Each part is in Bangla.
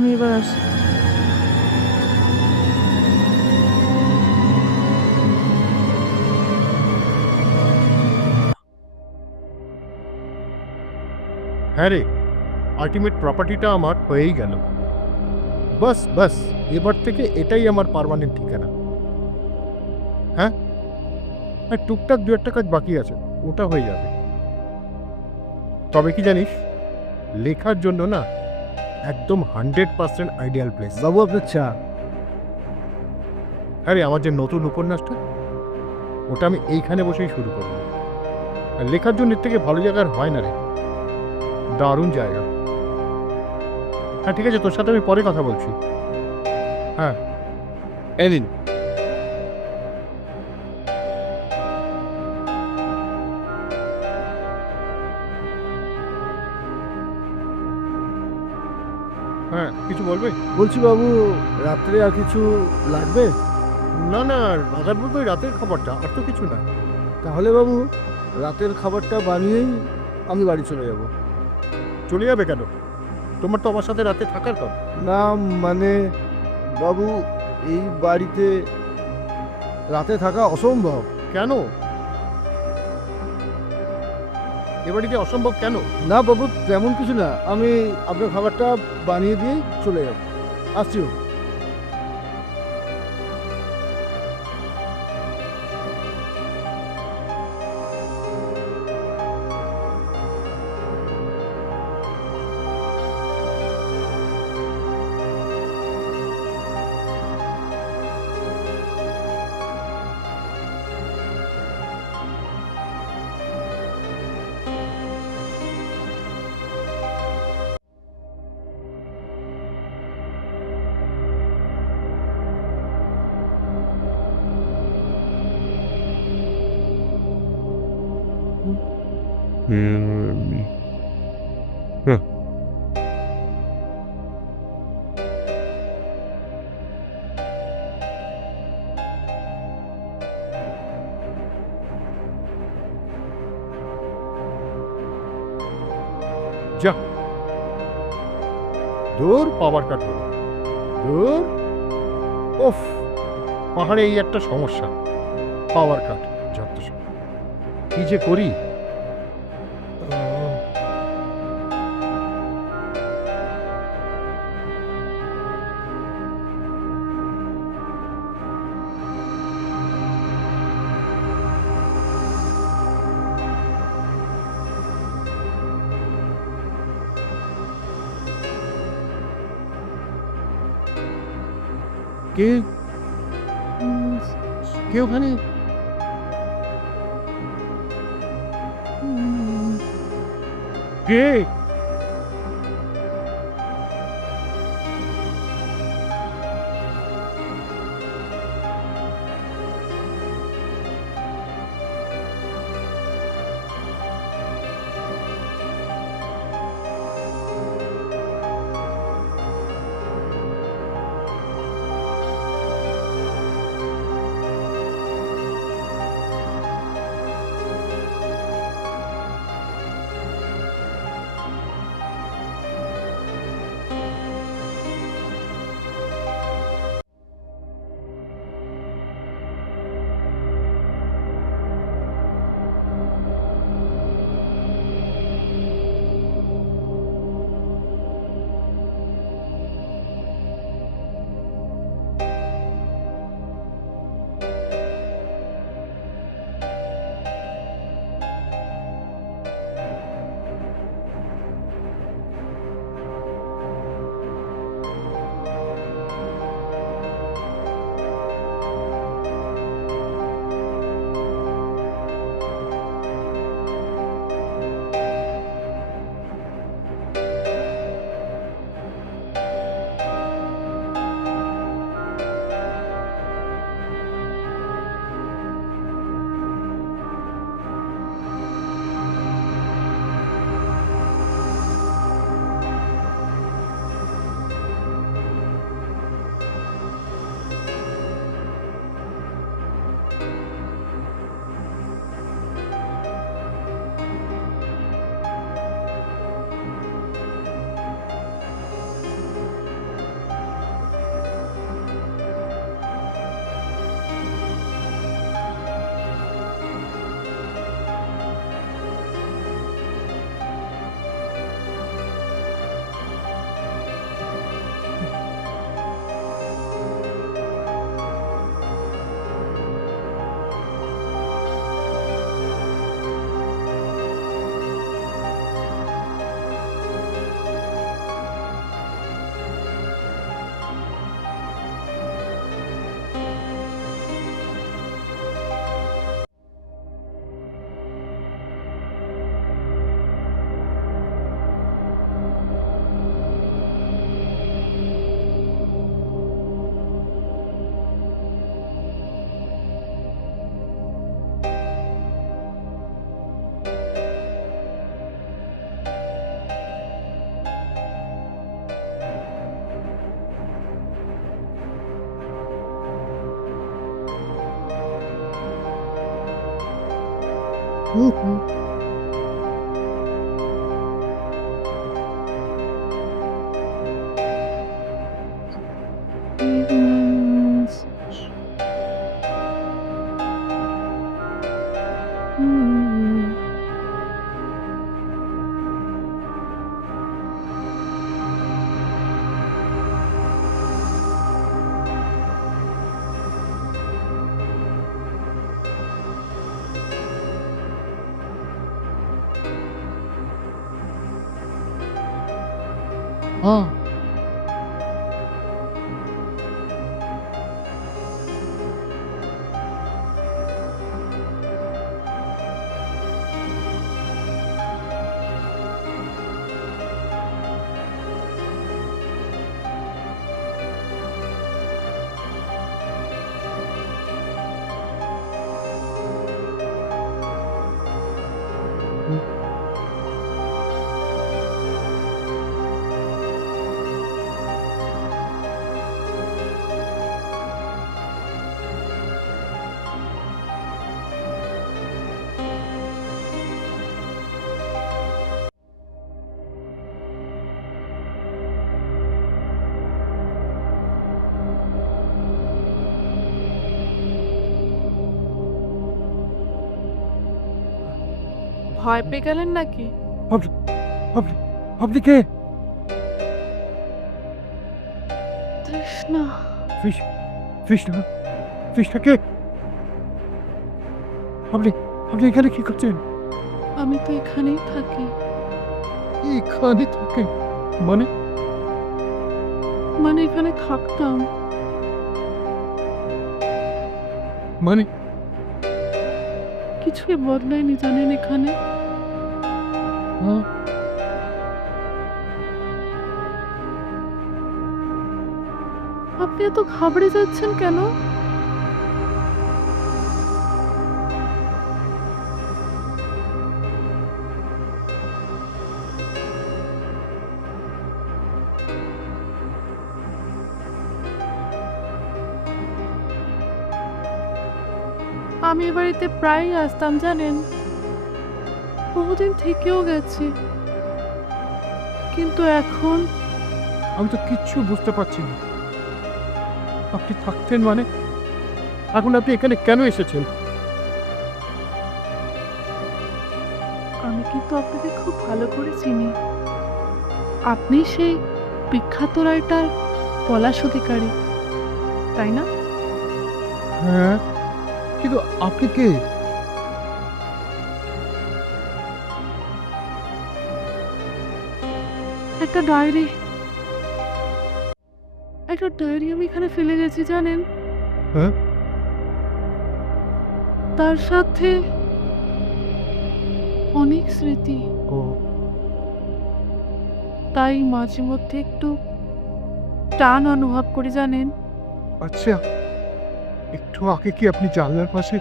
আমি এবার আসি। হ্যাঁ রে, আল্টিমেট প্রপার্টিটা আমার হয়েই গেল। বাস, বাস, এবার থেকে এটাই আমার পার্মানেন্ট ঠিকানা। হ্যাঁ, হ্যাঁ, টুকটাক ২-১ টা কাজ বাকি আছে। ওটা হয়ে যাবে। তবে কি জানিস? লেখার জন্য না একদম 100% আইডিয়াল প্লেস। বাবু আপনার চা। হ্যাঁ রে, আমার যে নতুন উপন্যাসটা, ওটা আমি এইখানে বসেই শুরু করব। আর লেখার জন্য এর থেকে ভালো জায়গা আর হয় না রে। দারুণ জায়গা। হ্যাঁ, ঠিক আছে, তোর সাথে আমি পরে কথা বলছি। হ্যাঁ, এই নিন। হ্যাঁ, কিছু বলবে? বলছি বাবু, রাত্রে আর কিছু লাগবে? না, না, লাগার বলতে ওই রাতের খাবারটা, আর তো কিছু না। তাহলে বাবু, রাতের খাবারটা বানিয়েই আমি বাড়ি চলে যাব। চলে যাবে কেন? তোমার তো আমার সাথে রাতে থাকার কথা। না, মানে বাবু, এই বাড়িতে রাতে থাকা অসম্ভব। কেন? এ বাড়িতে অসম্ভব কেন? না বাবু, তেমন কিছু না, আমি আপনার খাবারটা বানিয়ে দিয়েই চলে যাব। আসছি বাবু। যা, দূর পাওয়ার কাট হলো। দূর! উফ! পাহাড়ে এই একটা সমস্যা। পাওয়ার কাট। যত সব। কি যে করি? আহ, কে? উম কে ওখানে? উম কে? হুম, হুম। উম, উম, হ্যাঁ। হুম। ভয় পেয়ে গেলেন নাকি? আপনি আপনি আপনি কে? তৃষ্ণা। ফিশ ফিশটা ফিশটা কে? আপনি আপনি এখানে কি করছেন? আমি তো এখানেই থাকি। এখানে থাকেন? মানে মানে এখানে থাকতাম। মানে কিছুই বদলায়নি জানেন এখানে। হ্যাঁ? আপনি এত ঘাবড়ে যাচ্ছেন কেন? আমি এ বাড়িতে প্রায়ই আসতাম জানেন। বহুদিন থেকেও গেছি। কিন্তু এখন আমি তো কিচ্ছু বুঝতে পারছি না। আপনি থাকতেন মানে? এখন আপনি এখানে কেন এসেছেন? আমি কিন্তু আপনাকে খুব ভালো করে চিনি। আপনি সেই বিখ্যাত রাইটার পলাশ অধিকারী, তাই না? হ্যাঁ, কিন্তু আপনি কে? একটা ডায়েরি একটা ডায়েরি আমি এখানে ফেলে গেছি জানেন। হ্যাঁ? তার সাথে অনেক স্মৃতি। ও তাই মাঝে মধ্যে একটু টান অনুভব করি জানেন। আচ্ছা, একটু আগে কি আপনি জানলার পাশে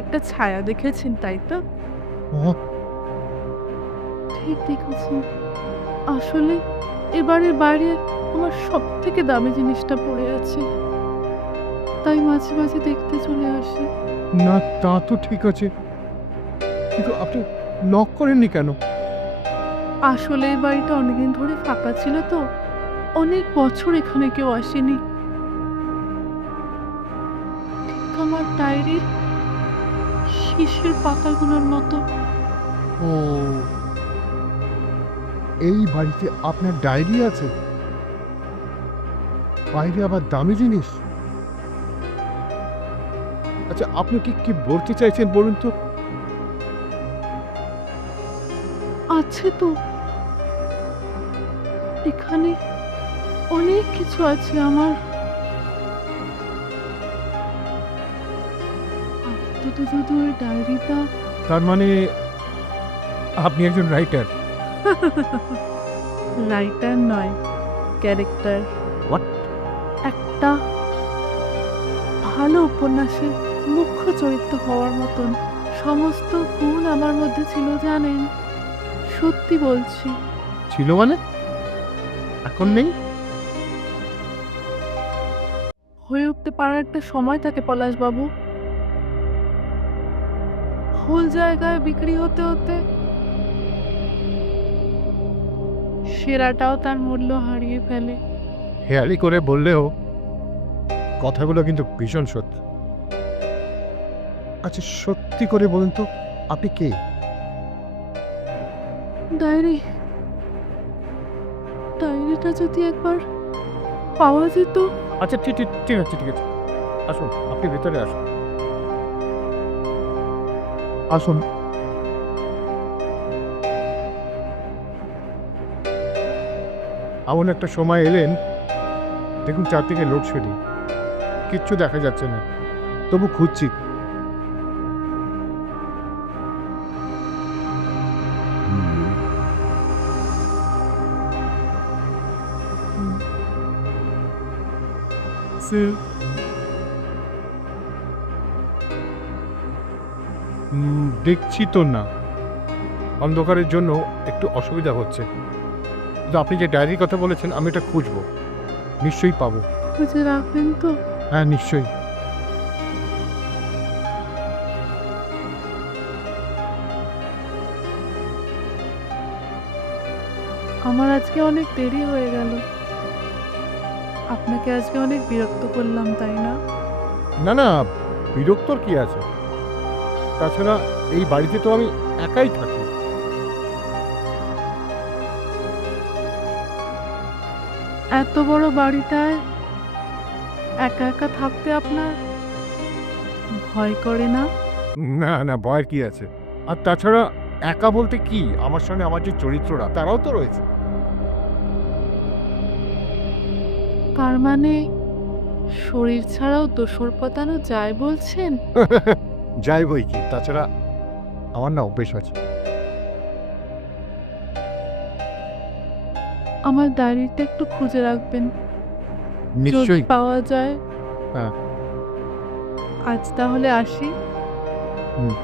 একটা ছায়া দেখেছেন তাই তো? হ্যাঁ? ঠিক দেখেছেন। আসলে এবারের বাইরে আমার সব থেকে দামি জিনিসটা পড়ে আছে। তাই মাঝে মাঝে দেখতে চলে আসি। না, তা তো ঠিক আছে। কিন্তু আপনি নক করেননি কেন? আসলে এই বাড়িটা অনেকদিন ধরে ফাঁকা ছিল তো। অনেক বছর এখানে কেউ আসেনি। ঠিক আমার ডায়েরির শেষের পাতাগুলোর মতো। ও, এই বাড়িতে আপনার ডায়েরি আছে? বাইরে আবার দামি জিনিস? আচ্ছা, আপনি ঠিক কি বলতে চাইছেন বলুন তো? আছে তো, এখানে অনেক কিছু আছে আমার। আপাতত শুধু ওই ডায়েরিটা। তার মানে আপনি একজন রাইটার? রাইটার নয়, ক্যারেক্টার। What? একটা ভালো উপন্যাসের মুখ্য চরিত্র হওয়ার মতন সমস্ত গুণ আমার মধ্যে ছিল জানেন। সত্যি বলছি। ছিল মানে? এখন নেই? হয়ে উঠতে পারার একটা সময় থাকে পলাশবাবু। ভুল জায়গায় বিক্রি হতে হতে সেরাটাও তার মূল্য হারিয়ে ফেলে। হেয়ালি করে বললেও কথাগুলো কিন্তু ভীষণ সত্যি। আচ্ছা, সত্যি করে বলুন তো, আপনি কে? ডায়েরি ডায়েরিটা যদি একবার পাওয়া যেত। আচ্ছা, ঠিক ঠিক ঠিক আছে, ঠিক আছে। আসুন, আপনি ভেতরে আসুন। আসুন। এমন একটা সময় এলেন, দেখুন চারদিকে লোডশেডিং, কিচ্ছু দেখা যাচ্ছে না, তবু খুঁজছি। স্যার, দেখছি তো না, অন্ধকারের জন্য একটু অসুবিধা হচ্ছে। কিন্তু আপনি যে ডায়েরির কথা বলেছেন, আমি এটা খুঁজবো, নিশ্চয়ই পাবো। খুঁজে রাখবেন তো? হ্যাঁ, নিশ্চয়ই। আমার আজকে অনেক দেরি হয়ে গেল। আপনাকে আজকে অনেক বিরক্ত করলাম, তাই না? না না, বিরক্তর কি আছে? তাছাড়া এই বাড়িতে তো আমি একাই থাকি। এত বড় বাড়িটায় একা একা থাকতে আপনার ভয় করে না? না না, ভয়ের কি আছে? আর তাছাড়া একা বলতে কি, আমার সঙ্গে আমার যে চরিত্ররা, তারাও তো রয়েছে। তার মানে শরীর ছাড়াও দোসর পতানো যায় বলছেন? যাই বই কি, তাছাড়া আমার না অভ্যেস আছে। আমার ডায়েরিটা একটু খুঁজে রাখবেন, যদি নিশ্চয়ই। পাওয়া যায়। হ্যাঁ। আজ তাহলে আসি। হুম।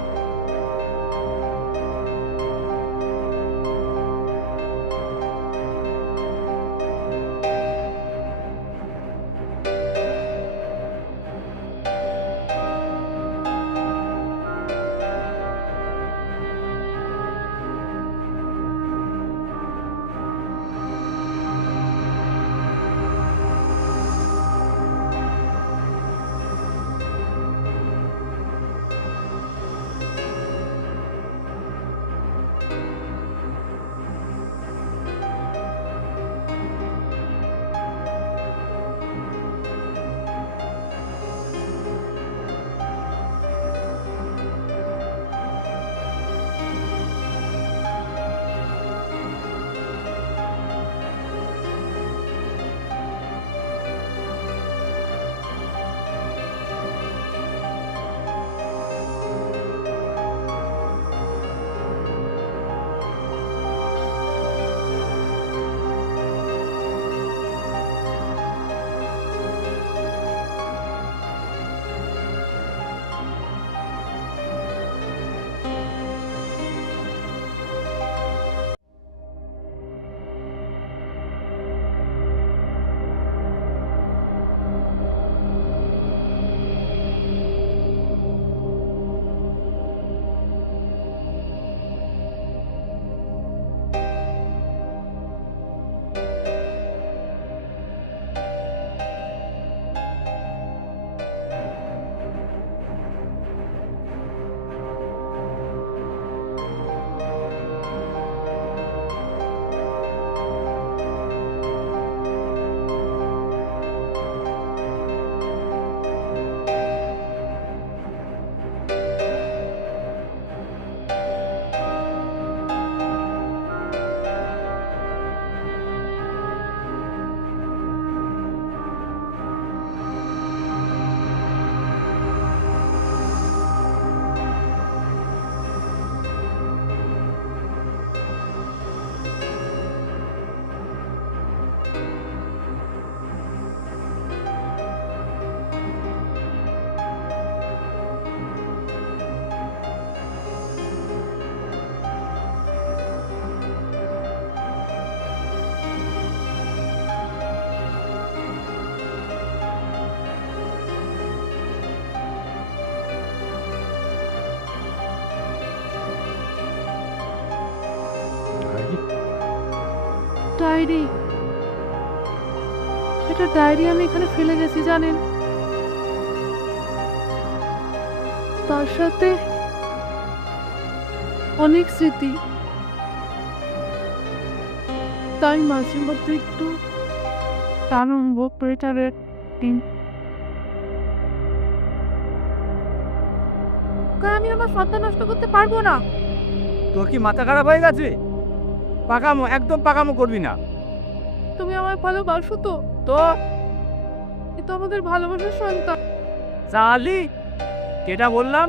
ডায়েরি, এটা ডায়েরি আমি এখানে ফেলে গেছি জানেন। তার সাথে অনেক স্মৃতি, তাই মাঝে মধ্যে একটু টানব প্রেটারের টিম। আমি আমার সত্তা নষ্ট করতে পারবো না। তোর কি মাথা খারাপ হয়ে গেছে? পাকামো, একদম পাকামো করবি না। তুমি আমায় ভালোবাসো তো? তো এ তো আমাদের ভালোবাসার সন্তান। চালি যেটা বললাম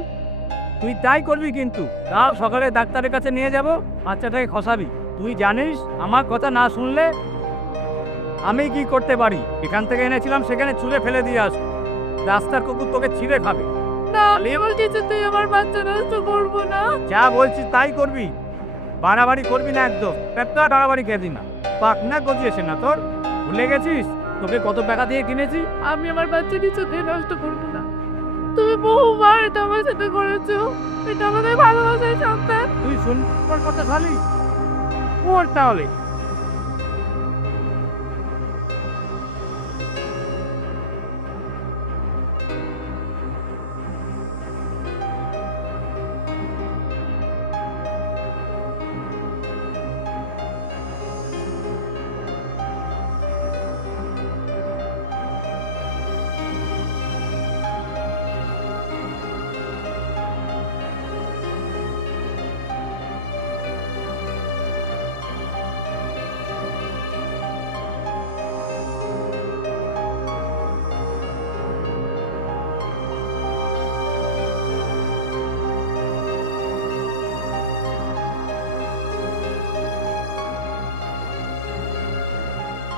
তুই তাই করবি, কিন্তু কাল সকালে ডাক্তারের কাছে নিয়ে যাব, বাচ্চাটাকে খসাবি। তুই জানিস আমার কথা না শুনলে আমি কি করতে পারি। এখান থেকে এনেছিলাম, সেখানে ছুঁড়ে ফেলে দিয়ে আস, রাস্তার কুকুর তোকে ছিঁড়ে খাবে। না, আমি বলছি যে তুই আমার বাচ্চা নষ্ট করবো না। যা বলছি তাই করবি, বাড়াবাড়ি করবি না একদম। একটা বাড়াবাড়ি খেয়ে দিন না, পাক না গজিয়েছে না তোর, ভুলে গেছিস তোকে কত টাকা দিয়ে কিনেছি। আমি আমার বাচ্চা কিছুতেই নষ্ট করবো না। তুমি বহুবার এটা আমার সাথে করেছো, এটা আমাদের ভালোবাসার সন্তান। তুই শুন তোর কথা শালি, ওর তাহলে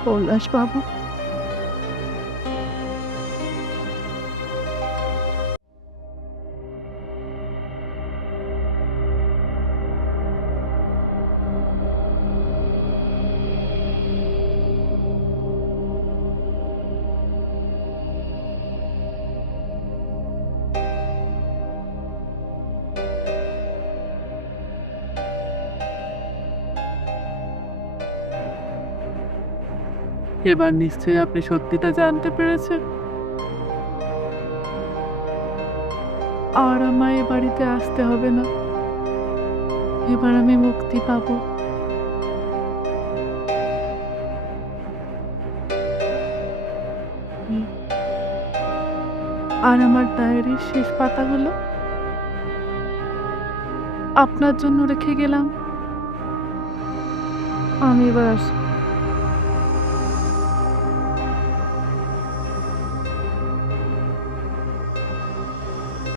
কৈলাস বাবু, এবার নিশ্চয়ই আপনি সত্যিটা জানতে পেরেছেন, আর আমায় এ বাড়িতে আসতে হবে না। এবার আমি মুক্তি পাবো। আর আমার ডায়েরির শেষ পাতাগুলো আপনার জন্য রেখে গেলাম। আমি এবার আসি।